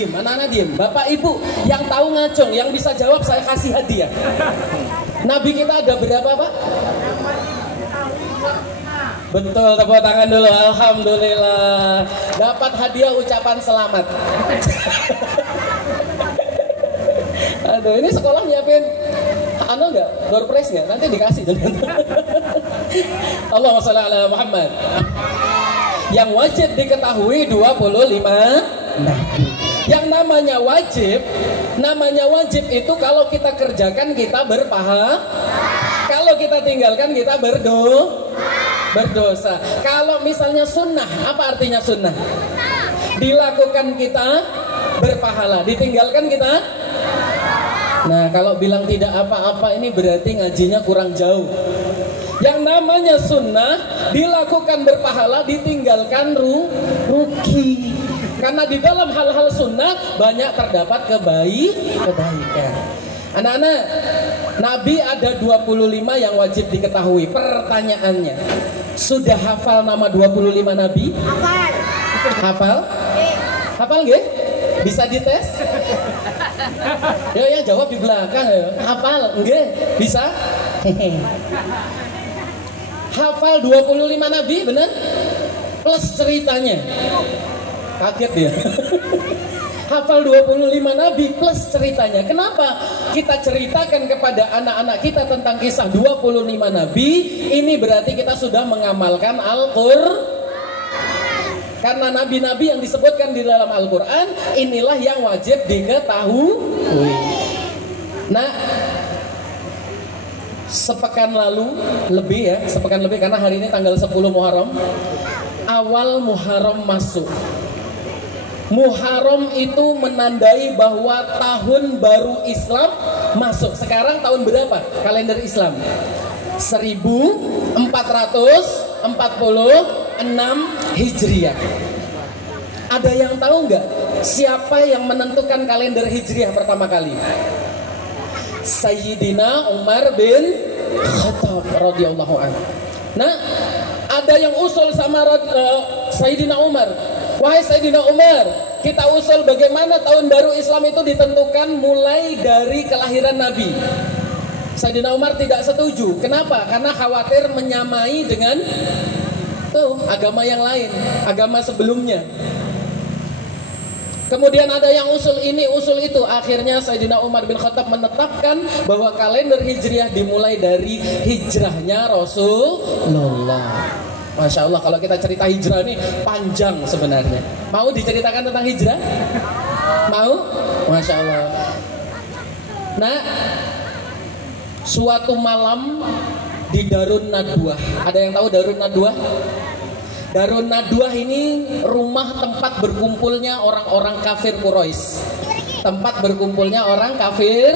diem, anak-anak diem. Bapak ibu yang tahu ngacung, yang bisa jawab saya kasih hadiah. Nabi kita ada berapa Pak? Betul, tepuk tangan dulu. Alhamdulillah. Dapat hadiah ucapan selamat. Aduh, ini sekolah nyiapin enggak? Door prize nggak? Nanti dikasih. Allahumma sholli ala Muhammad. Yang wajib diketahui 25 nabi. Yang namanya wajib itu kalau kita kerjakan kita berpahala. Kalau kita tinggalkan kita berdosa. Kalau misalnya sunnah, apa artinya sunnah? Dilakukan kita berpahala, ditinggalkan kita. Nah, kalau bilang tidak apa-apa ini berarti ngajinya kurang jauh. Yang namanya sunnah dilakukan berpahala, ditinggalkan rugi. Karena di dalam hal-hal sunnah banyak terdapat kebaikan. Anak-anak, Nabi ada 25 yang wajib diketahui. Pertanyaannya, sudah hafal nama 25 Nabi? Hafal? Hafal nggih? Bisa dites? Ya jawab di belakang ya. Hafal nggih? Bisa? Hafal 25 Nabi bener? Plus ceritanya. Kaget ya. Hafal 25 Nabi plus ceritanya. Kenapa kita ceritakan kepada anak-anak kita tentang kisah 25 Nabi? Ini berarti kita sudah mengamalkan Al-Qur'an. Karena nabi-nabi yang disebutkan di dalam Al-Qur'an inilah yang wajib diketahui. Nah, sepekan lebih karena hari ini tanggal 10 Muharram. Awal Muharram masuk. Muharram itu menandai bahwa tahun baru Islam masuk. Sekarang tahun berapa kalender Islam? 1446 Hijriah. Ada yang tahu nggak siapa yang menentukan kalender Hijriah pertama kali? Sayyidina Umar bin Khattab radhiyallahu anhu. Nah, ada yang usul sama Sayyidina Umar. Wahai Sayyidina Umar, kita usul bagaimana tahun baru Islam itu ditentukan mulai dari kelahiran Nabi. Sayyidina Umar tidak setuju. Kenapa? Karena khawatir menyamai dengan agama yang lain, agama sebelumnya. Kemudian ada yang usul ini, usul itu. Akhirnya Sayyidina Umar bin Khattab menetapkan bahwa kalender Hijriah dimulai dari hijrahnya Rasulullah. Masya Allah, kalau kita cerita hijrah ini panjang sebenarnya. Mau diceritakan tentang hijrah? Mau? Masya Allah. Nah, suatu malam di Darun Nadwah. Ada yang tahu Darun Nadwah? Darun Nadwah ini rumah tempat berkumpulnya orang-orang kafir Quraisy. Tempat berkumpulnya orang kafir,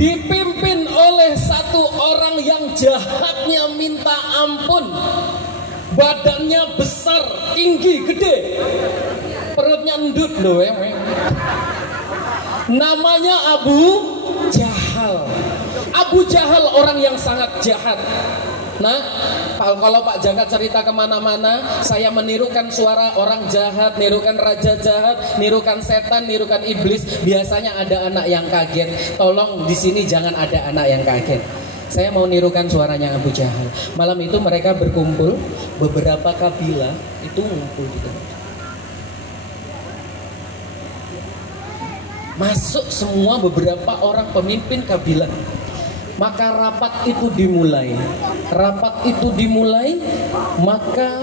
dipimpin oleh satu orang yang jahatnya minta ampun. Badannya besar, tinggi, gede, perutnya endut loh. Namanya Abu Jahal. Abu Jahal orang yang sangat jahat. Nah, kalau Pak Jaka cerita kemana-mana, saya menirukan suara orang jahat, nirukan raja jahat, nirukan setan, nirukan iblis. Biasanya ada anak yang kaget. Tolong di sini jangan ada anak yang kaget. Saya mau nirukan suaranya Abu Jahal. Malam itu mereka berkumpul, beberapa kabilah itu ngumpul di tempat. Masuk semua beberapa orang pemimpin kabilah. Maka rapat itu dimulai. Maka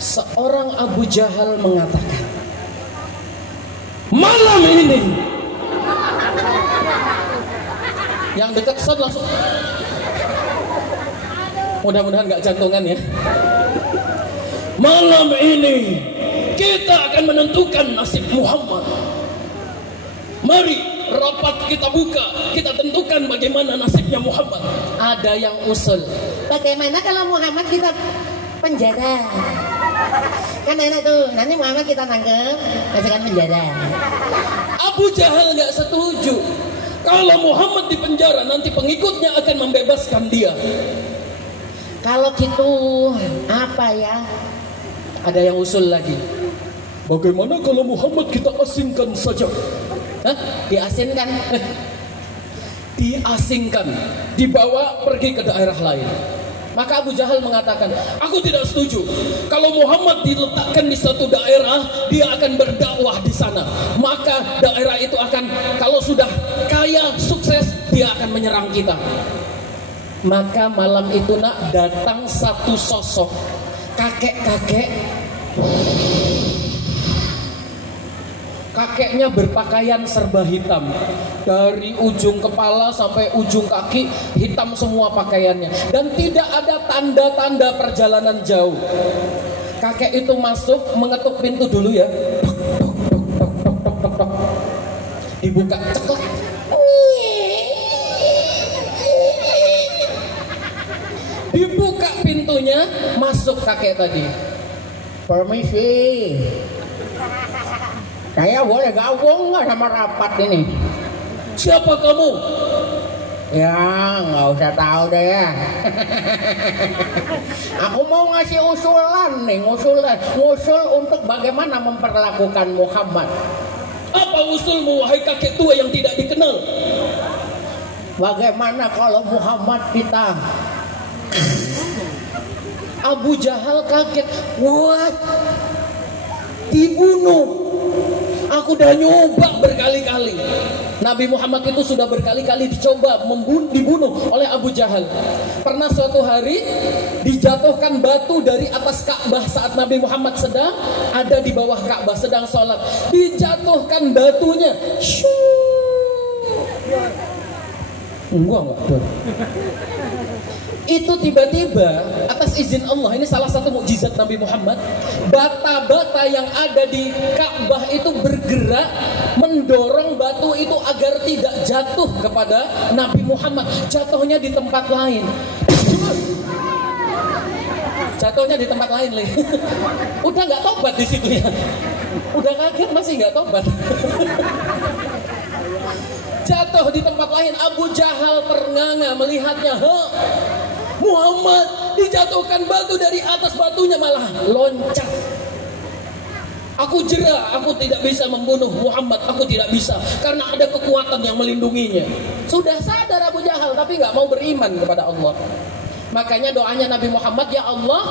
seorang Abu Jahal mengatakan, malam ini, yang dekat set langsung, mudah-mudahan gak jantungan ya. Malam ini kita akan menentukan nasib Muhammad. Mari rapat kita buka, kita tentukan bagaimana nasibnya Muhammad. Ada yang usul, bagaimana kalau Muhammad kita penjara? Kan enak tuh, nanti Muhammad kita tangkap, masukkan penjara. Abu Jahal nggak setuju. Kalau Muhammad di penjara, nanti pengikutnya akan membebaskan dia. Kalau gitu, apa ya? Ada yang usul lagi. Bagaimana kalau Muhammad kita asingkan saja? Hah? Diasingkan? Diasingkan, dibawa pergi ke daerah lain. Maka Abu Jahal mengatakan, aku tidak setuju. Kalau Muhammad diletakkan di suatu daerah, dia akan berdakwah di sana. Maka daerah itu akan, kalau sudah kaya, sukses, dia akan menyerang kita. Maka malam itu nak datang satu sosok kakek-kakek. Kakeknya berpakaian serba hitam, dari ujung kepala sampai ujung kaki hitam semua pakaiannya, dan tidak ada tanda-tanda perjalanan jauh. Kakek itu masuk, mengetuk pintu dulu ya, dibuka, ceklek, dibuka pintunya, masuk kakek tadi. Permisi, saya boleh gabung nggak sama rapat ini? Siapa kamu? Ya nggak usah tahu deh ya. Aku mau ngasih usulan nih, ngusul untuk bagaimana memperlakukan Muhammad. Apa usulmu wahai kakek tua yang tidak dikenal? Bagaimana kalau Muhammad kita? Abu Jahal kaget. What? Dibunuh? Aku udah nyoba berkali-kali. Nabi Muhammad itu sudah berkali-kali dicoba dibunuh oleh Abu Jahal. Pernah suatu hari dijatuhkan batu dari atas Ka'bah saat Nabi Muhammad sedang ada di bawah Ka'bah sedang sholat. Dijatuhkan batunya. Enggak. Itu tiba-tiba atas izin Allah, ini salah satu mukjizat Nabi Muhammad, bata-bata yang ada di Ka'bah itu bergerak mendorong batu itu agar tidak jatuh kepada Nabi Muhammad, jatuhnya di tempat lain. Jatuhnya di tempat lain, udah nggak tobat di situ ya, udah kaget masih nggak tobat. Jatuh di tempat lain. Abu Jahal ternganga melihatnya. Muhammad dijatuhkan batu dari atas, batunya malah loncat. Aku jera, aku tidak bisa membunuh Muhammad, aku tidak bisa karena ada kekuatan yang melindunginya. Sudah sadar Abu Jahal tapi nggak mau beriman kepada Allah. Makanya doanya Nabi Muhammad, ya Allah,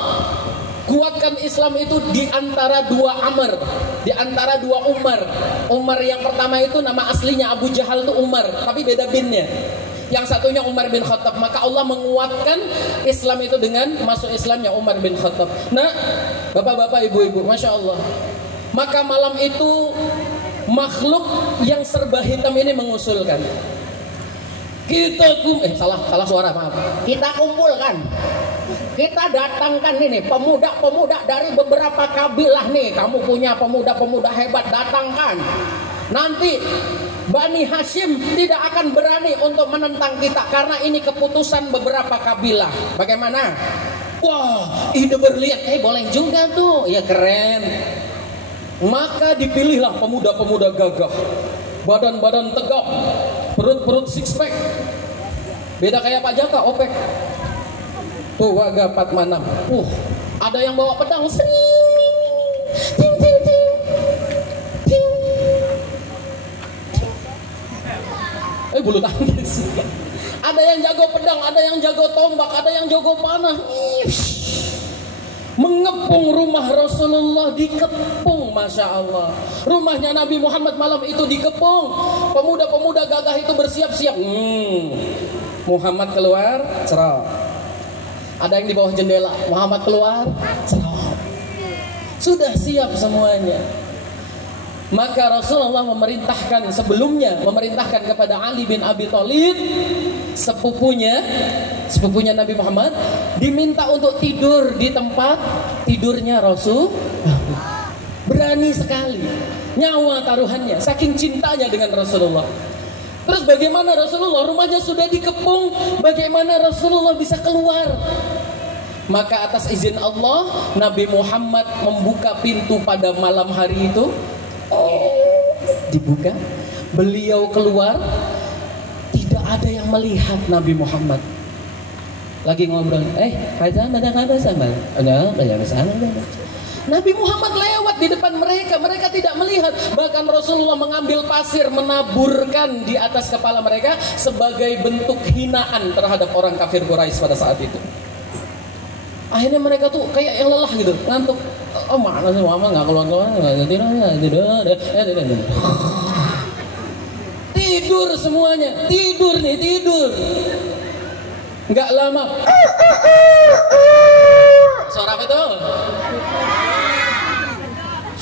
kuatkan Islam itu di antara dua Amr, di antara dua Umar. Umar yang pertama itu nama aslinya Abu Jahal itu Umar, tapi beda binnya. Yang satunya Umar bin Khattab. Maka Allah menguatkan Islam itu dengan masuk Islamnya Umar bin Khattab. Nah, bapak-bapak, ibu-ibu, masya Allah. Maka malam itu makhluk yang serba hitam ini mengusulkan. Salah suara, maaf. Kita kumpulkan. Kita datangkan ini pemuda-pemuda dari beberapa kabilah nih. Kamu punya pemuda-pemuda hebat, datangkan. Nanti Bani Hashim tidak akan berani untuk menentang kita karena ini keputusan beberapa kabilah. Bagaimana? Wah, ide berlian. Boleh juga tuh. Ya keren. Maka dipilihlah pemuda-pemuda gagah, badan-badan tegap, perut-perut six pack. Beda kayak Pak Jaka, opek. Tuh Waga Patmanam. Ada yang bawa pedang. Ting ting ting. Ting. Bulu tangkis. Ada yang jago pedang, ada yang jago tombak, ada yang jago panah. Mengepung rumah Rasulullah, dikepung, masya Allah. Rumahnya Nabi Muhammad malam itu dikepung. Pemuda-pemuda gagah itu bersiap-siap. Muhammad keluar, cerot. Ada yang di bawah jendela. Muhammad keluar, cerot. Sudah siap semuanya. Maka Rasulullah memerintahkan kepada Ali bin Abi Thalib, sepupunya Nabi Muhammad, diminta untuk tidur di tempat tidurnya Rasul. Berani sekali, nyawa taruhannya, saking cintanya dengan Rasulullah. Terus bagaimana Rasulullah, rumahnya sudah dikepung, bagaimana Rasulullah bisa keluar? Maka atas izin Allah, Nabi Muhammad membuka pintu pada malam hari itu. Dibuka, beliau keluar, tidak ada yang melihat Nabi Muhammad. Lagi ngobrol, Nabi Muhammad lewat di depan mereka, mereka tidak melihat. Bahkan Rasulullah mengambil pasir, menaburkan di atas kepala mereka sebagai bentuk hinaan terhadap orang kafir Quraisy pada saat itu. Akhirnya mereka tuh kayak yang lelah gitu, ngantuk. Oh mana sih Muhammad nggak keluar-keluar, tidur semuanya, tidur nih, tidur. Nggak lama, suara apa itu?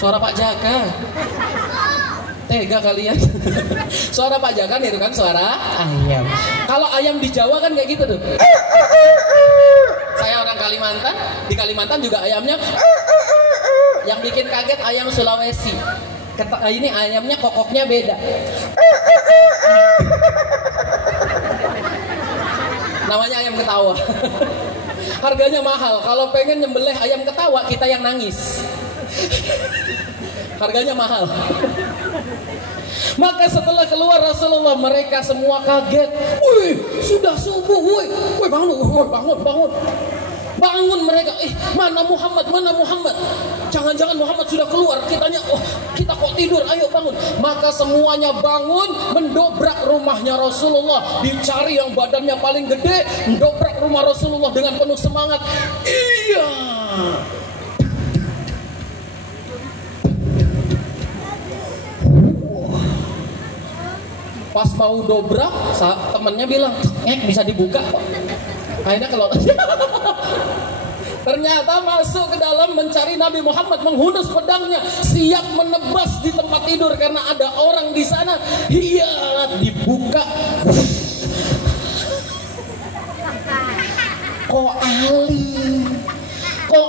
Suara Pak Jaka. Tega kalian. Suara Pak Jaka itu kan suara ayam. Kalau ayam di Jawa kan kayak gitu tuh. Saya orang Kalimantan, di Kalimantan juga ayamnya. Yang bikin kaget ayam Sulawesi. Ini ayamnya kokoknya beda. Namanya ayam ketawa. Harganya mahal. Kalau pengen nyembelih ayam ketawa, kita yang nangis. Harganya mahal. Maka setelah keluar Rasulullah, mereka semua kaget. Wih, sudah subuh. Wih, bangun, bangun. Bangun mereka. Mana Muhammad? Mana Muhammad? Jangan-jangan Muhammad sudah keluar. Kitanya, kita kok tidur? Ayo bangun. Maka semuanya bangun, mendobrak rumahnya Rasulullah. Dicari yang badannya paling gede, mendobrak rumah Rasulullah dengan penuh semangat. Iya. Pas mau dobrak, temennya bilang, bisa dibuka kok. Akhirnya kalau ternyata masuk ke dalam mencari Nabi Muhammad, menghunus pedangnya, siap menebas di tempat tidur karena ada orang di sana. Iya, dibuka. Kok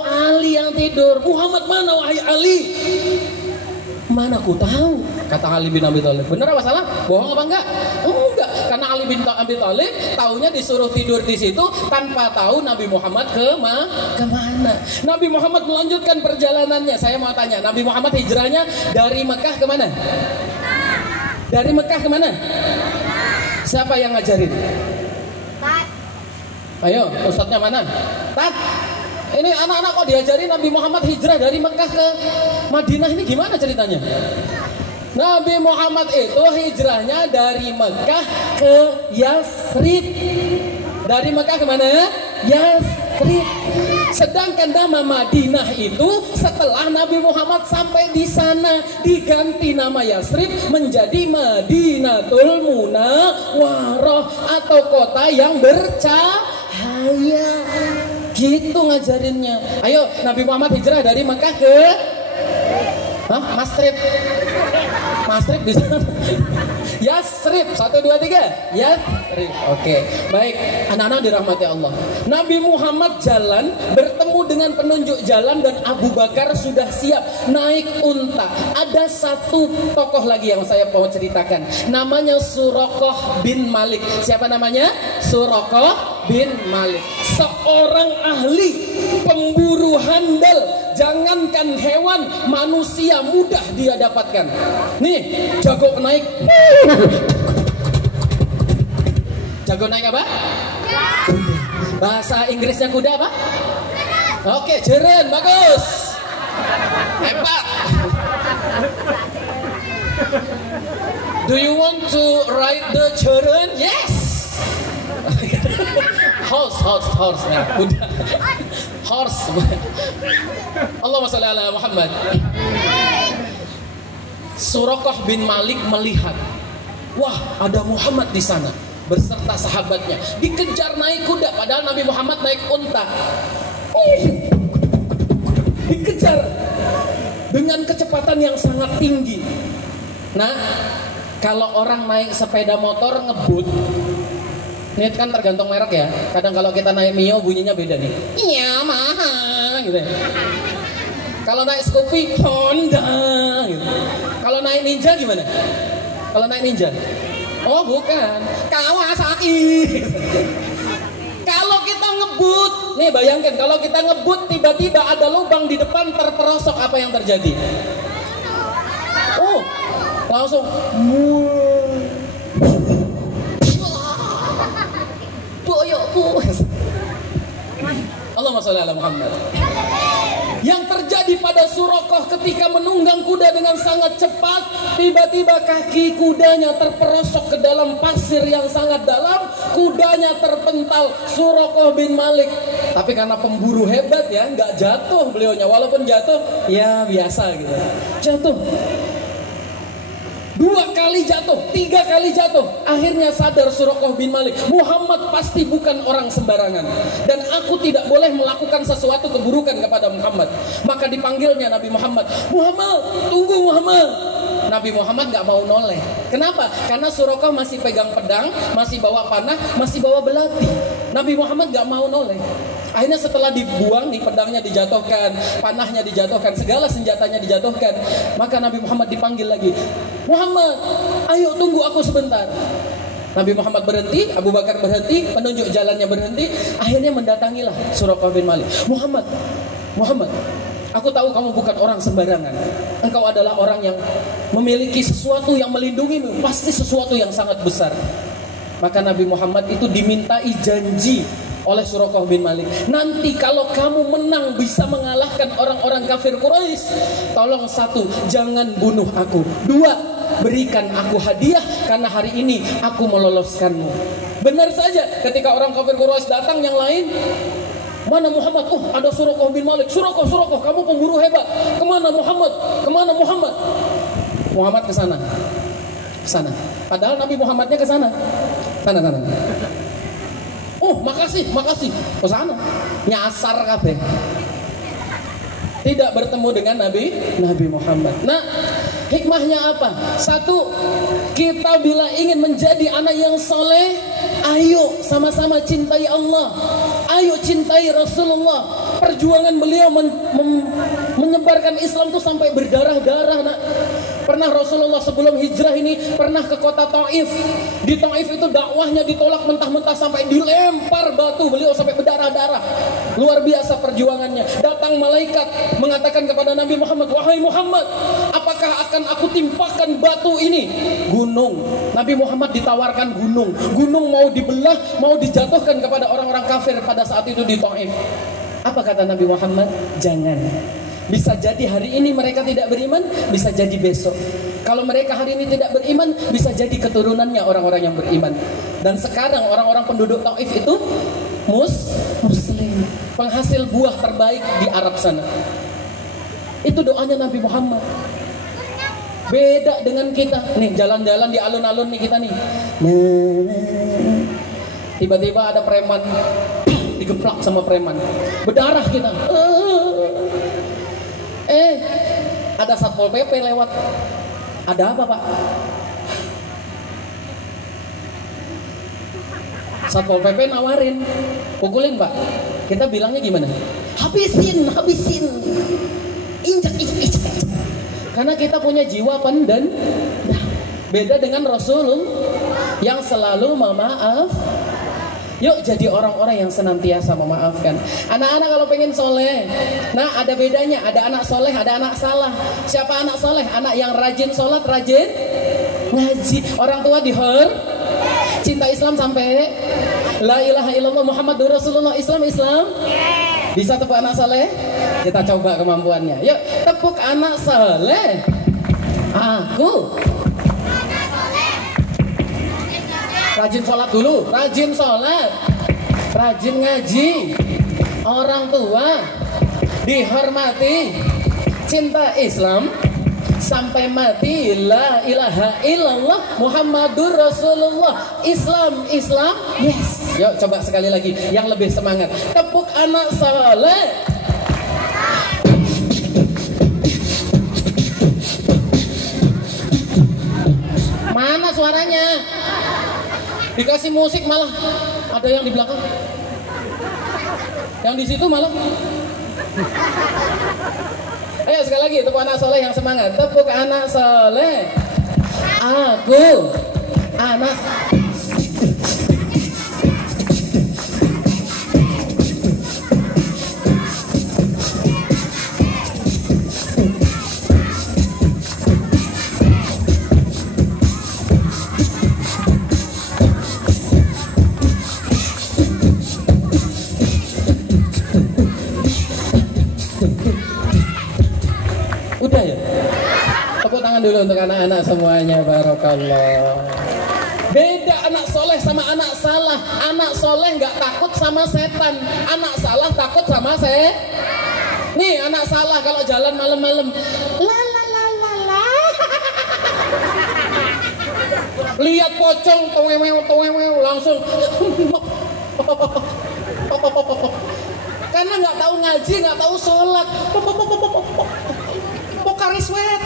Ali yang tidur? Muhammad mana wahai Ali? Mana aku tahu, kata Ali bin Abi Thalib. Bener apa salah? Bohong apa enggak? Enggak, karena Ali bin Abi Thalib taunya disuruh tidur di situ tanpa tahu Nabi Muhammad kemana. Nabi Muhammad melanjutkan perjalanannya. Saya mau tanya, Nabi Muhammad hijrahnya dari Mekah kemana? Dari Mekah kemana? Siapa yang ngajarin? Ayo, ustadznya mana? Tat. Ini anak-anak kok diajarin Nabi Muhammad hijrah dari Mekah ke Madinah, ini gimana ceritanya? Nabi Muhammad itu hijrahnya dari Mekah ke Yasrib. Dari Mekah kemana? Yasrib. Sedangkan nama Madinah itu setelah Nabi Muhammad sampai di sana diganti nama Yasrib menjadi Madinatul Munawwarah atau kota yang bercahaya. Gitu ngajarinnya. Ayo, Nabi Muhammad hijrah dari Mekah ke Masrib di sana. Yasrib, 1, 2, 3. Yasrib. Oke, baik. Anak-anak dirahmati Allah. Nabi Muhammad jalan, bertemu dengan penunjuk jalan dan Abu Bakar sudah siap naik unta. Ada satu tokoh lagi yang saya mau ceritakan. Namanya Suraqah bin Malik. Siapa namanya? Suraqah bin Malik. Seorang ahli pemburu handal. Jangankan hewan, manusia mudah dia dapatkan. Nih, jago naik. Jago naik apa? Kuda. Bahasa Inggrisnya kuda apa? Oke, jeren, bagus. Hebat. Do you want to ride the jeren? Yes. Horse. Nah, kuda. Horse. Allahumma sholli ala Muhammad. Suraqah bin Malik melihat, wah, ada Muhammad di sana beserta sahabatnya. Dikejar naik kuda, padahal Nabi Muhammad naik unta. Dikejar dengan kecepatan yang sangat tinggi. Nah, kalau orang naik sepeda motor ngebut, ini kan tergantung merek ya. Kadang kalau kita naik Mio bunyinya beda nih. Yamaha gitu. Kalau naik Scoopy Honda gitu. Kalau naik Ninja gimana? Kalau naik Ninja? Oh bukan, Kawasaki. Kalau kita ngebut, nih bayangkan kalau kita ngebut tiba-tiba ada lubang di depan terperosok, apa yang terjadi? Oh, langsung boyokku. Allahumma sholli ala Muhammad. Yang terjadi pada Suraqah ketika menunggang kuda dengan sangat cepat, tiba-tiba kaki kudanya terperosok ke dalam pasir yang sangat dalam, kudanya terpental. Suraqah bin Malik, tapi karena pemburu hebat ya, nggak jatuh beliaunya, walaupun jatuh ya biasa gitu, jatuh. 2 kali jatuh, 3 kali jatuh. Akhirnya sadar Suraqah bin Malik, Muhammad pasti bukan orang sembarangan, dan aku tidak boleh melakukan sesuatu keburukan kepada Muhammad. Maka dipanggilnya Nabi Muhammad, Muhammad, tunggu Muhammad. Nabi Muhammad gak mau noleh. Kenapa? Karena Suraqah masih pegang pedang, masih bawa panah, masih bawa belati. Nabi Muhammad gak mau noleh. Akhirnya setelah dibuang nih, pedangnya dijatuhkan, panahnya dijatuhkan, segala senjatanya dijatuhkan, maka Nabi Muhammad dipanggil lagi, Muhammad, ayo tunggu aku sebentar. Nabi Muhammad berhenti, Abu Bakar berhenti, penunjuk jalannya berhenti. Akhirnya mendatangilah Suraqah bin Malik. Muhammad, aku tahu kamu bukan orang sembarangan. Engkau adalah orang yang memiliki sesuatu yang melindungimu, pasti sesuatu yang sangat besar. Maka Nabi Muhammad itu dimintai janji oleh Suraqah bin Malik, nanti kalau kamu menang bisa mengalahkan orang-orang kafir Quraisy, tolong 1, jangan bunuh aku. 2, berikan aku hadiah karena hari ini aku meloloskanmu. Benar saja, ketika orang kafir Quraisy datang yang lain, mana Muhammad? Oh, ada Suraqah bin Malik. Suraqah, kamu pemburu hebat. Kemana Muhammad? Muhammad ke sana. Padahal Nabi Muhammadnya ke sana. Sana. Oh, makasih. Ke sana. Nyasar kabeh. Tidak bertemu dengan Nabi Muhammad. Nah, hikmahnya apa? 1, kita bila ingin menjadi anak yang soleh, ayo sama-sama cintai Allah, ayo cintai Rasulullah. Perjuangan beliau menyebarkan Islam itu sampai berdarah-darah, nak. Pernah Rasulullah sebelum hijrah ini pernah ke kota Taif. Di Taif itu dakwahnya ditolak mentah-mentah sampai dilempar batu, beliau sampai berdarah-darah. Luar biasa perjuangannya. Datang malaikat mengatakan kepada Nabi Muhammad, wahai Muhammad, apakah akan aku timpakan batu ini? Gunung. Nabi Muhammad ditawarkan gunung. Gunung mau dibelah, mau dijatuhkan kepada orang-orang kafir pada saat itu di Taif. Apa kata Nabi Muhammad? Jangan. Bisa jadi hari ini mereka tidak beriman, bisa jadi besok. Kalau mereka hari ini tidak beriman, bisa jadi keturunannya orang-orang yang beriman. Dan sekarang orang-orang penduduk Taif itu Muslim, penghasil buah terbaik di Arab sana. Itu doanya Nabi Muhammad. Beda dengan kita. Nih jalan-jalan di alun-alun nih kita nih. Tiba-tiba ada preman, digeplak sama preman, berdarah kita. Ada Satpol PP lewat. Ada apa, Pak? Satpol PP nawarin, pukulin, Pak. Kita bilangnya gimana? Habisin. Injak. Karena kita punya jiwa pendendam. Beda dengan Rasulullah yang selalu memaaf. Yuk jadi orang-orang yang senantiasa memaafkan. Anak-anak kalau pengen soleh, nah ada bedanya. Ada anak soleh, ada anak salah. Siapa anak soleh? Anak yang rajin sholat, rajin ngaji. Orang tua dihor, cinta Islam sampai la ilaha illallah Muhammadur Rasulullah. Islam. Bisa tepuk anak soleh? Kita coba kemampuannya. Yuk tepuk anak soleh. Aku rajin sholat dulu, rajin sholat, rajin ngaji, orang tua dihormati, cinta Islam sampai mati, la ilaha illallah Muhammadur Rasulullah. Islam, yes. Yuk coba sekali lagi, yang lebih semangat. Tepuk anak soleh. Mana suaranya? Dikasih musik malah ada yang di belakang, yang di situ malah. Ayo sekali lagi, tepuk anak soleh yang semangat. Tepuk anak soleh. Aku anak. dulu untuk anak-anak semuanya. Barakallah. Beda anak soleh sama anak salah. Anak soleh nggak takut sama setan. Anak salah takut sama Nih anak salah kalau jalan malam-malam, la la la la la. Lihat pocong, towew, langsung. Karena nggak tahu ngaji, nggak tahu sholat. Pokariswet.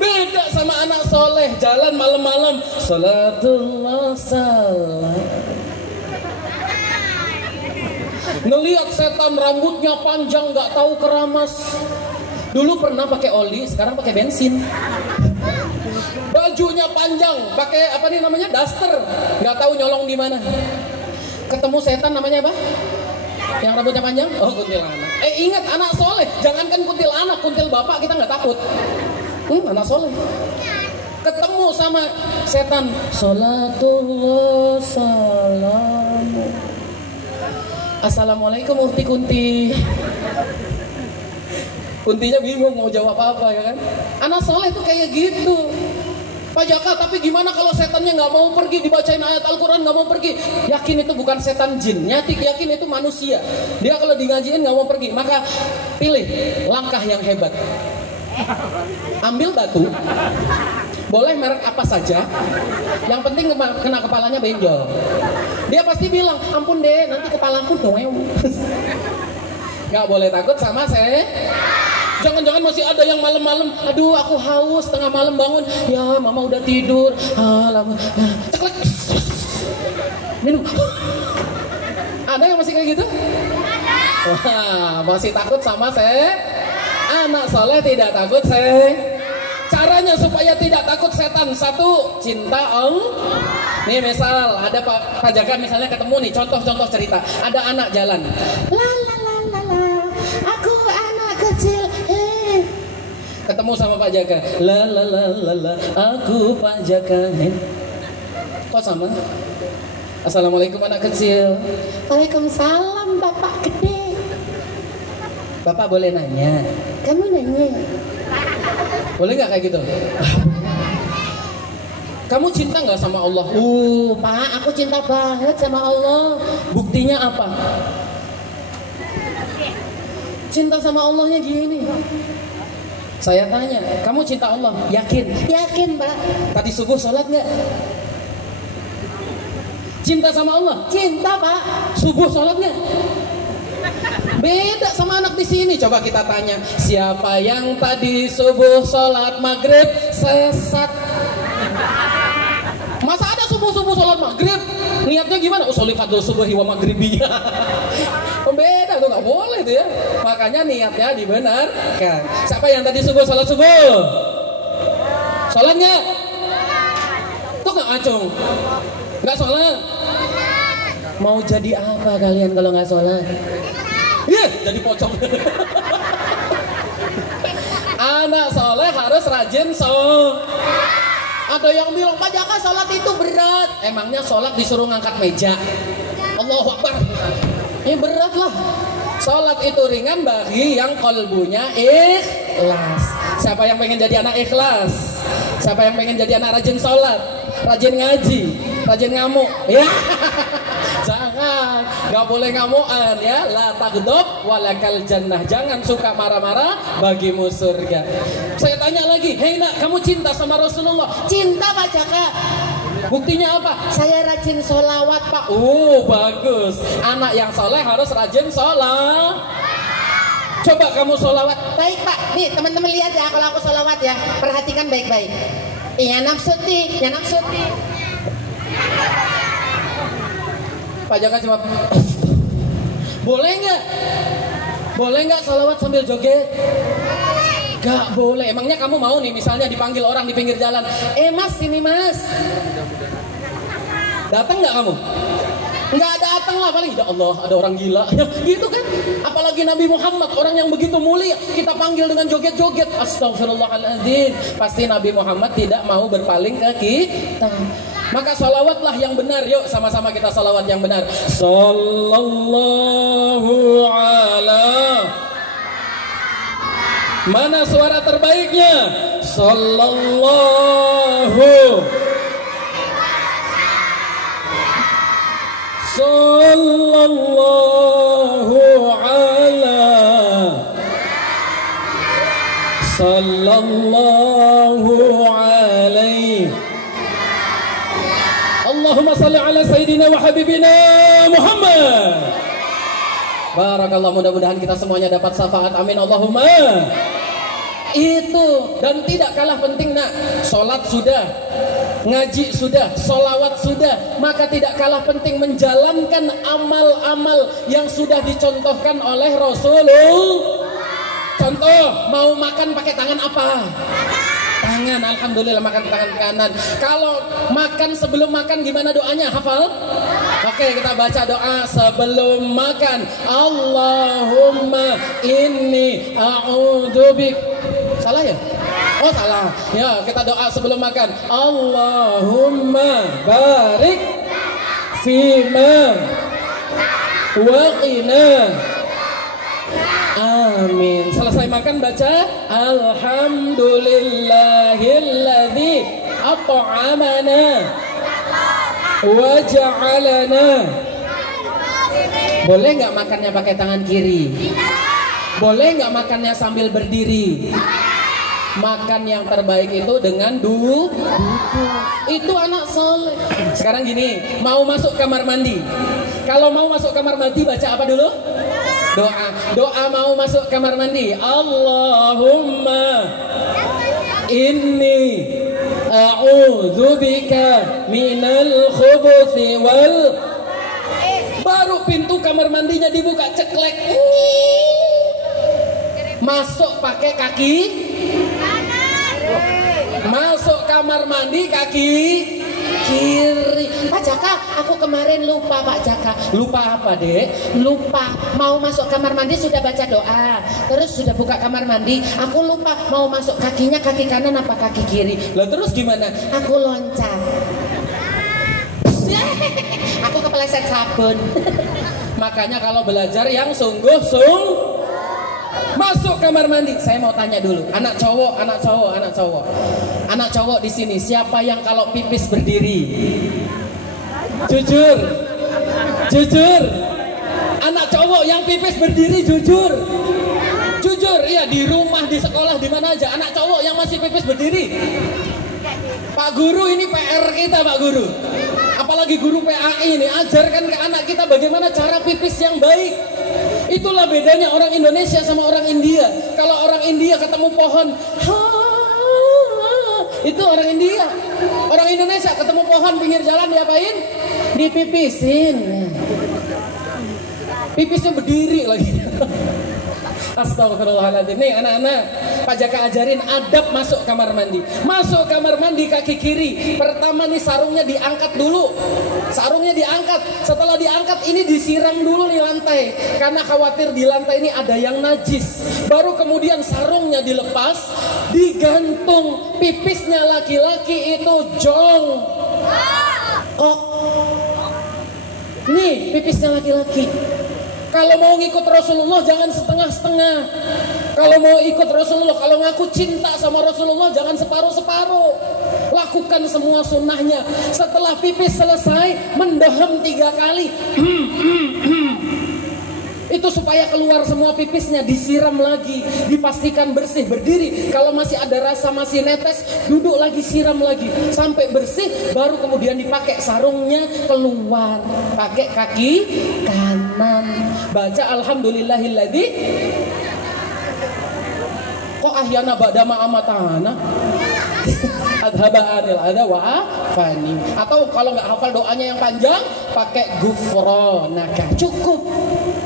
Beda sama anak soleh, jalan malam-malam, salatullah salam. Ngelihat setan rambutnya panjang, nggak tahu keramas. Dulu pernah pakai oli, sekarang pakai bensin. Bajunya panjang, pakai apa nih namanya, daster, nggak tahu nyolong di mana. Ketemu setan namanya apa? Yang rambutnya panjang? Oh, kuntilanak. Ingat anak soleh, jangankan kuntilanak, kuntil bapak kita nggak takut. Anak soleh. Ketemu sama setan, salatullah salamu. Assalamualaikum Ukti Kunti. Kuntinya bingung mau jawab apa ya kan? Anak soleh tuh kayak gitu. Pak Jaka, tapi gimana kalau setannya nggak mau pergi, dibacain ayat Al-Quran nggak mau pergi? Yakin itu bukan setan jin, yakin itu manusia. Dia kalau di ngajiin nggak mau pergi, maka pilih langkah yang hebat. Ambil batu, boleh merek apa saja, yang penting kena kepalanya benjol. Dia pasti bilang, ampun deh, nanti kepalaku doew. Gak boleh takut sama saya. Jangan-jangan masih ada yang malam-malam, aduh aku haus, tengah malam bangun, ya mama udah tidur, lama, ceklek, minum. Ada yang masih kayak gitu? Wah, masih takut sama saya. Anak soleh tidak takut Caranya supaya tidak takut setan, satu, cinta Allah. Nih misal ada Pak Jaka misalnya ketemu nih, contoh cerita, ada anak jalan, la la la la la, aku anak kecil, ketemu sama Pak Jaka, la la la la la, aku Pak Jaka, kok sama? Assalamualaikum anak kecil. Waalaikumsalam bapak gede. Bapak boleh nanya? Kamu nanya. Boleh nggak kayak gitu? Kamu cinta nggak sama Allah? Pak, aku cinta banget sama Allah. Buktinya apa? Cinta sama Allahnya gini. Saya tanya, kamu cinta Allah? Yakin? Yakin, Pak. Tadi subuh sholat nggak? Cinta sama Allah? Cinta, Pak. Subuh sholat nggak? Beda sama anak di sini. Coba kita tanya, siapa yang tadi subuh sholat maghrib sesat? Masa ada subuh sholat maghrib niatnya gimana? Usolli fadl subuhi wa maghribi. Beda tuh, nggak boleh tuh ya. Makanya niatnya dibenarkan. Siapa yang tadi subuh sholat subuh? Sholat nggak? Tuh nggak acung? Nggak sholat? Mau jadi apa kalian kalau nggak sholat? Jadi pocong. Anak soleh harus rajin Ada yang bilang, Pak Jaka sholat itu berat. Emangnya sholat disuruh ngangkat meja? Allahu Akbar. Ini berat lah. Sholat itu ringan bagi yang kolbunya ikhlas. Siapa yang pengen jadi anak ikhlas? Siapa yang pengen jadi anak rajin sholat, rajin ngaji, rajin ngamuk? Ya. Jangan, nggak boleh ngamuan ya. La taghdab walakal jannah. Jangan suka marah-marah, bagimu surga. Saya tanya lagi, hei nak, kamu cinta sama Rasulullah? Cinta Pak Jaka. Buktinya apa? Saya rajin sholawat Pak. Bagus. Anak yang soleh harus rajin sholat. Coba kamu sholawat. Baik Pak, nih teman-teman lihat ya kalau aku sholawat ya. Perhatikan baik-baik. Iya nafsuti, ya nafsuti. Pak Jaka cuma boleh nggak? Boleh nggak sholawat sambil joget? Gak boleh. Emangnya kamu mau nih misalnya dipanggil orang di pinggir jalan, Mas sini Mas, datang nggak kamu? Nggak datang lah, paling ya Allah ada orang gila gitu kan. Apalagi Nabi Muhammad, orang yang begitu mulia, kita panggil dengan joget-joget. Astagfirullahaladzim. Pasti Nabi Muhammad tidak mau berpaling ke kita. Maka salawatlah yang benar. Yuk sama-sama kita salawat yang benar. Sallallahu ala Mana suara terbaiknya? Sallallahu ala sallallahu alaihi. Allahumma salli ala sayyidina wa habibina Muhammad. Barakallah, mudah-mudahan kita semuanya dapat syafaat, amin Allahumma. Itu, dan tidak kalah penting nak, sholat sudah, ngaji sudah, sholawat sudah, maka tidak kalah penting menjalankan amal-amal yang sudah dicontohkan oleh Rasulullah. Contoh, mau makan pakai tangan apa? Tangan, alhamdulillah makan tangan kanan. Kalau makan, sebelum makan gimana doanya? Hafal? Oke, kita baca doa sebelum makan. Allahumma inni a'udzubik. Salah ya? Oh salah. Ya, kita doa sebelum makan. Allahumma barik fima waqina. Amin. Selesai makan baca alhamdulillahilladzi at'amana wa ja'alana. Boleh nggak makannya pakai tangan kiri? Boleh nggak makannya sambil berdiri? Makan yang terbaik itu dengan duduk. Itu anak soleh. Sekarang gini, mau masuk kamar mandi. Kalau mau masuk kamar mandi baca apa dulu? Doa. Doa mau masuk kamar mandi. Allahumma inni a'udzubika minal khubuthi wal. Baru pintu kamar mandinya dibuka, ceklek. Masuk pakai kaki. Masuk kamar mandi kaki kiri. Pak Jaka, aku kemarin lupa Pak Jaka. Lupa apa dek? Lupa mau masuk kamar mandi sudah baca doa, terus sudah buka kamar mandi, aku lupa mau masuk kakinya kaki kanan apa kaki kiri. Lah terus gimana? Aku loncat. Aku kepeleset sabun. Makanya kalau belajar yang sungguh-sungguh. Masuk kamar mandi. Saya mau tanya dulu, anak cowok, anak cowok, anak cowok. Anak cowok di sini siapa yang kalau pipis berdiri? Jujur. Jujur. Anak cowok yang pipis berdiri jujur. Jujur, iya, di rumah, di sekolah, di mana aja. Anak cowok yang masih pipis berdiri. Pak Guru, ini PR kita Pak Guru. Apalagi guru PAI ini, ajarkan ke anak kita bagaimana cara pipis yang baik. Itulah bedanya orang Indonesia sama orang India. Kalau orang India ketemu pohon, itu orang India. Orang Indonesia ketemu pohon pinggir jalan diapain? Dipipisin. Pipisnya berdiri lagi. Astagfirullahaladzim. Nih anak-anak, Pak Jaka ajarin adab masuk kamar mandi. Masuk kamar mandi kaki kiri. Pertama nih sarungnya diangkat dulu. Sarungnya diangkat. Setelah diangkat ini disiram dulu nih lantai. Karena khawatir di lantai ini ada yang najis. Baru kemudian sarungnya dilepas, digantung. Pipisnya laki-laki itu jongkok. Nih pipisnya laki-laki. Kalau mau ngikut Rasulullah jangan setengah-setengah. Kalau mau ikut Rasulullah, kalau ngaku cinta sama Rasulullah jangan separuh-separuh. Lakukan semua sunnahnya. Setelah pipis selesai, mendohem 3 kali. Itu supaya keluar semua pipisnya, disiram lagi, dipastikan bersih, berdiri. Kalau masih ada rasa masih netes, duduk lagi, siram lagi sampai bersih, baru kemudian dipakai sarungnya keluar, pakai kaki kanan, baca alhamdulillahilladzi kok ahyana ba'da ma'amatana adhaba anil adha wa afani. Atau kalau nggak hafal doanya yang panjang, pakai gufronaka, cukup.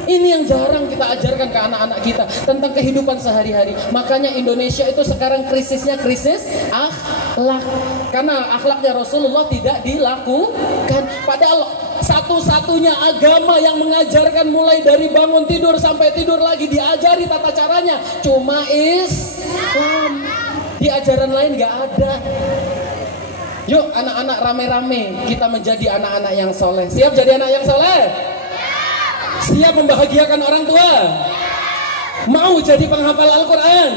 Ini yang jarang kita ajarkan ke anak-anak kita tentang kehidupan sehari-hari. Makanya Indonesia itu sekarang krisisnya krisis akhlak. Karena akhlaknya Rasulullah tidak dilakukan. Padahal satu-satunya agama yang mengajarkan mulai dari bangun tidur sampai tidur lagi diajari tata caranya cuma Islam. Di ajaran lain nggak ada. Yuk anak-anak rame-rame kita menjadi anak-anak yang soleh. Siap jadi anak yang soleh? Siap membahagiakan orang tua? Mau jadi penghafal Al-Quran?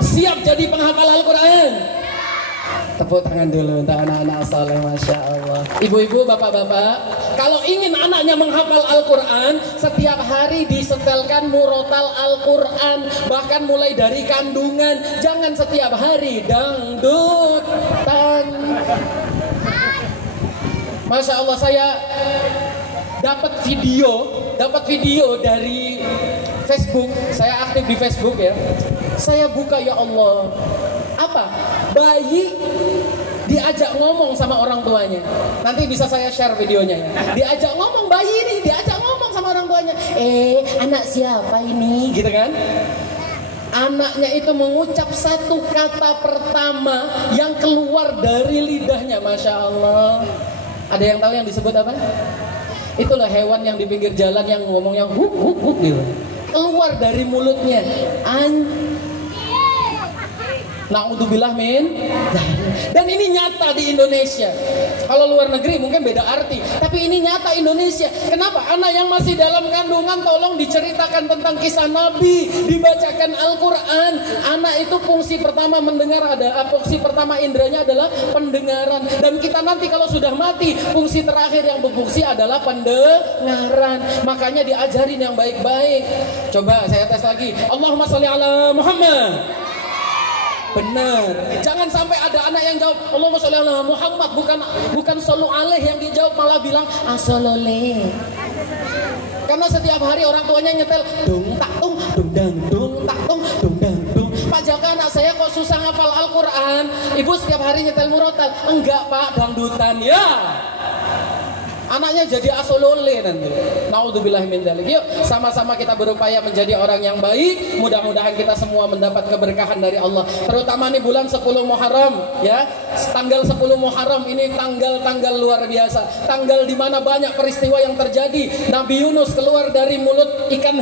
Siap jadi penghafal Al-Quran? Tepuk tangan dulu untuk anak-anak soleh, Masya Allah. Ibu-ibu, bapak-bapak, kalau ingin anaknya menghafal Al-Quran, setiap hari disetelkan murotal Al-Quran. Bahkan mulai dari kandungan. Jangan setiap hari dangdutan. Masya Allah, saya dapat video dari Facebook. Saya aktif di Facebook ya. Saya buka, ya Allah, apa? Bayi diajak ngomong sama orang tuanya. Nanti bisa saya share videonya ya. Diajak ngomong, bayi ini diajak ngomong sama orang tuanya. Anak siapa ini? Gitu kan? Anaknya itu mengucap satu kata pertama yang keluar dari lidahnya. Masya Allah. Ada yang tahu yang disebut apa? Itulah hewan yang di pinggir jalan yang ngomong yang huk huk huk gitu. Keluar dari mulutnya. Na'udzubillah min. Dan ini nyata di Indonesia. Kalau luar negeri mungkin beda arti, tapi ini nyata Indonesia. Kenapa? Anak yang masih dalam kandungan tolong diceritakan tentang kisah Nabi, dibacakan Al-Quran. Anak itu fungsi pertama mendengar fungsi pertama indranya adalah pendengaran. Dan kita nanti kalau sudah mati, fungsi terakhir yang berfungsi adalah pendengaran. Makanya diajarin yang baik-baik. Coba saya tes lagi. Allahumma sholli ala Muhammad. Benar. Jangan sampai ada anak yang jawab Allahumma sholli ala Muhammad, bukan shollu alaih yang dijawab, malah bilang asolole. Karena setiap hari orang tuanya nyetel dung tak tung dung dang dung tak tung dung dang dung. Pak Jaka, anak saya kok susah ngafal Al-Quran. Ibu setiap hari nyetel murotal. Enggak Pak, dangdutan ya. Anaknya jadi asolole nanti. Naudzubillah min dzalik. Yuk sama-sama kita berupaya menjadi orang yang baik. Mudah-mudahan kita semua mendapat keberkahan dari Allah. Terutama nih bulan 10 Muharram ya. Tanggal 10 Muharram ini tanggal luar biasa. Tanggal di mana banyak peristiwa yang terjadi. Nabi Yunus keluar dari mulut ikan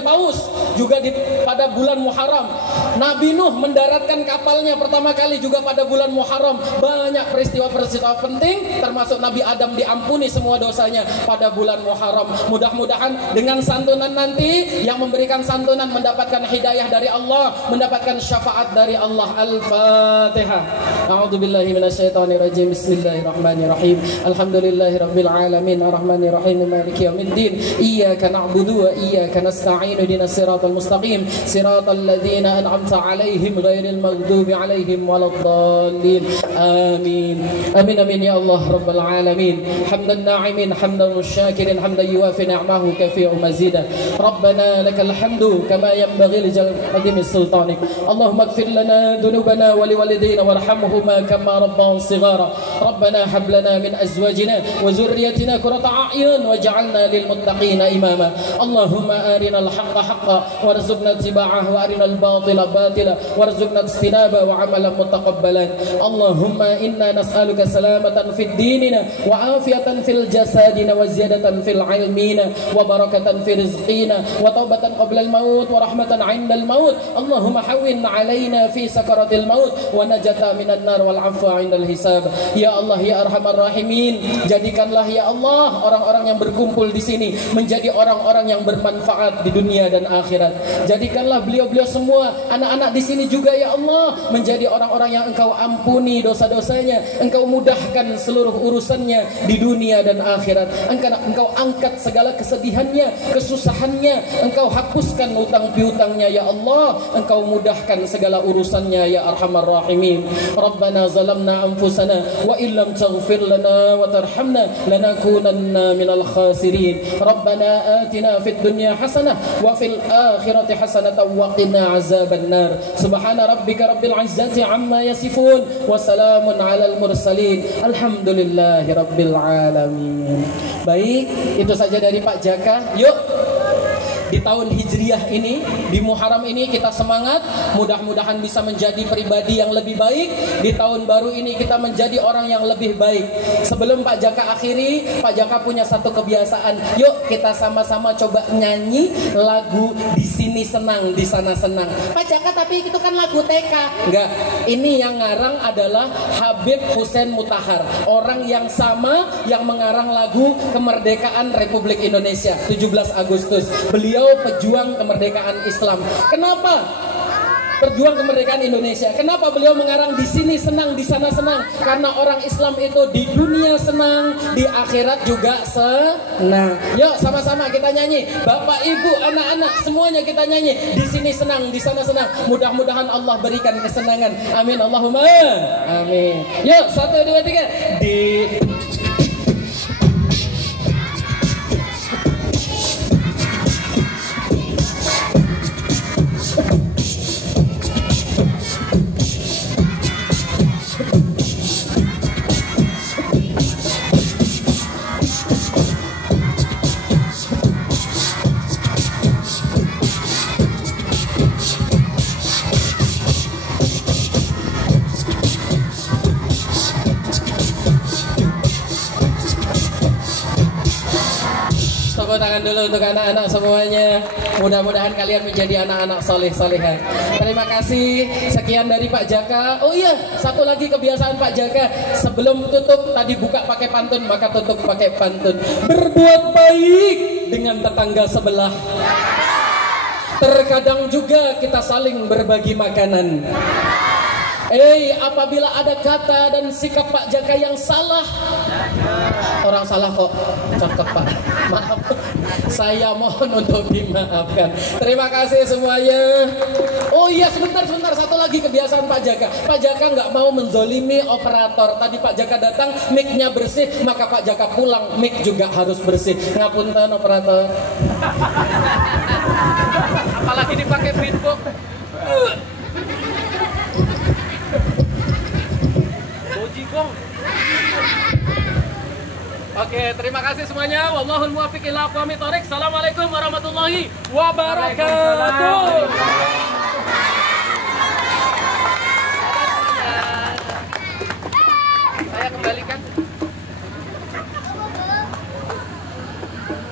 paus juga pada bulan Muharram. Nabi Nuh mendaratkan kapalnya pertama kali juga pada bulan Muharram. Banyak peristiwa-peristiwa penting, termasuk Nabi Adam diampuni semua dosanya pada bulan Muharram. Mudah-mudahan dengan santunan nanti yang memberikan santunan mendapatkan hidayah dari Allah, mendapatkan syafaat dari Allah. Al-Fatihah. A'udzubillahi minasyaitonirrajim. Bismillahirrahmanirrahim. Alhamdulillahirabbil alamin arrahmanir rahim maliki yaumiddin. Iyyaka na'budu wa iyyaka nasta'in. Ihdinas siratal mustaqim. Siratal ladzina an'amta 'alaihim ghairil maghdubi 'alaihim waladdallin. Amin. Amin amin ya Allah rabbal alamin. Hamdan na'imin hamdan syakirin hamdan yuwafi ni'amahu kafi'u mazidah. Rabbana lakal hamdu kama yanbaghi li jalali sultanik. Allahumma ighfir lana dhunubana wa liwalidayna warhamhuma kama rabban shighara. Rabbana hab lana min azwajina wa dhurriyyatina qurrata a'yun waj'alna lil muttaqina imama. Allahumma arinal haqqa haqqan warzuqna ittiba'ahu wa arinal batila batila warzuqna ijtinaba wa 'amalan mutaqabbalan. Allahumma inna nas'aluka salamatan fid dinina wa afiyatan fil jasadina wa ziyadatan fil ilmina wa barakatan fi rizqina wa taubatan qabla al maut wa rahmatan 'inda al maut. Allahumma hawwin 'alaina fi sakaratil maut wa najata minan nar wal 'afwa 'inda al hisab. Ya Allah ya arhamar rahimin, jadikanlah ya Allah orang-orang yang berkumpul di sini menjadi orang-orang yang bermanfaat di dunia dan akhirat. Jadikanlah beliau-beliau semua, anak-anak di sini juga ya Allah, menjadi orang-orang yang Engkau ampuni dosa-dosanya, Engkau mudahkan seluruh urusannya di dunia dan akhirat. Engkau angkat segala kesedihannya, kesusahannya, Engkau hapuskan utang piutangnya ya Allah, Engkau mudahkan segala urusannya ya arhamar rahimin. Rabbana zalamna anfusana wa illam taghfir lana wa tarhamna lanakunanna minal khasirin. Rabbana atina fid dunya hasanah wa fil akhirati hasanah wa qina azaban nar. Subhana rabbika rabbil izzati amma yasifun wa salamun alal mursalin. Alhamdulillahi rabbil alamin. Baik, itu saja dari Pak Jaka. Yuk di tahun Hijriah ini, di Muharram ini kita semangat, mudah-mudahan bisa menjadi pribadi yang lebih baik. Di tahun baru ini kita menjadi orang yang lebih baik. Sebelum Pak Jaka akhiri, Pak Jaka punya satu kebiasaan. Yuk kita sama-sama coba nyanyi lagu Di Sini Senang, Di Sana Senang. Pak Jaka tapi itu kan lagu TK. Enggak, ini yang ngarang adalah Habib Hussein Mutahar, orang yang sama yang mengarang lagu kemerdekaan Republik Indonesia 17 Agustus. Beliau pejuang kemerdekaan Islam. Kenapa? Perjuang kemerdekaan Indonesia. Kenapa beliau mengarang di sini senang, di sana senang? Karena orang Islam itu di dunia senang, di akhirat juga senang. Yuk sama-sama kita nyanyi. Bapak, Ibu, anak-anak, semuanya kita nyanyi. Di sini senang, di sana senang. Mudah-mudahan Allah berikan kesenangan. Amin Allahumma amin. Yuk 1 2 3. Di tepuk tangan dulu untuk anak-anak semuanya. Mudah-mudahan kalian menjadi anak-anak soleh-soleha. Terima kasih. Sekian dari Pak Jaka. Oh iya, satu lagi kebiasaan Pak Jaka. Sebelum tutup tadi buka pakai pantun, maka tutup pakai pantun. Berbuat baik dengan tetangga sebelah. Terkadang juga kita saling berbagi makanan. Apabila ada kata dan sikap Pak Jaka yang salah, orang salah kok, cakep Pak, maaf, saya mohon untuk dimaafkan. Terima kasih semuanya. Oh iya, sebentar, satu lagi kebiasaan Pak Jaka. Pak Jaka nggak mau menzolimi operator. Tadi Pak Jaka datang, mic-nya bersih, maka Pak Jaka pulang, mic juga harus bersih. Ngapunten operator. Apalagi dipakai beatbox. Oke, terima kasih semuanya. Wallahul muwaffiq ila aqwamit thoriq. Assalamualaikum warahmatullahi wabarakatuh. Saya kembalikan.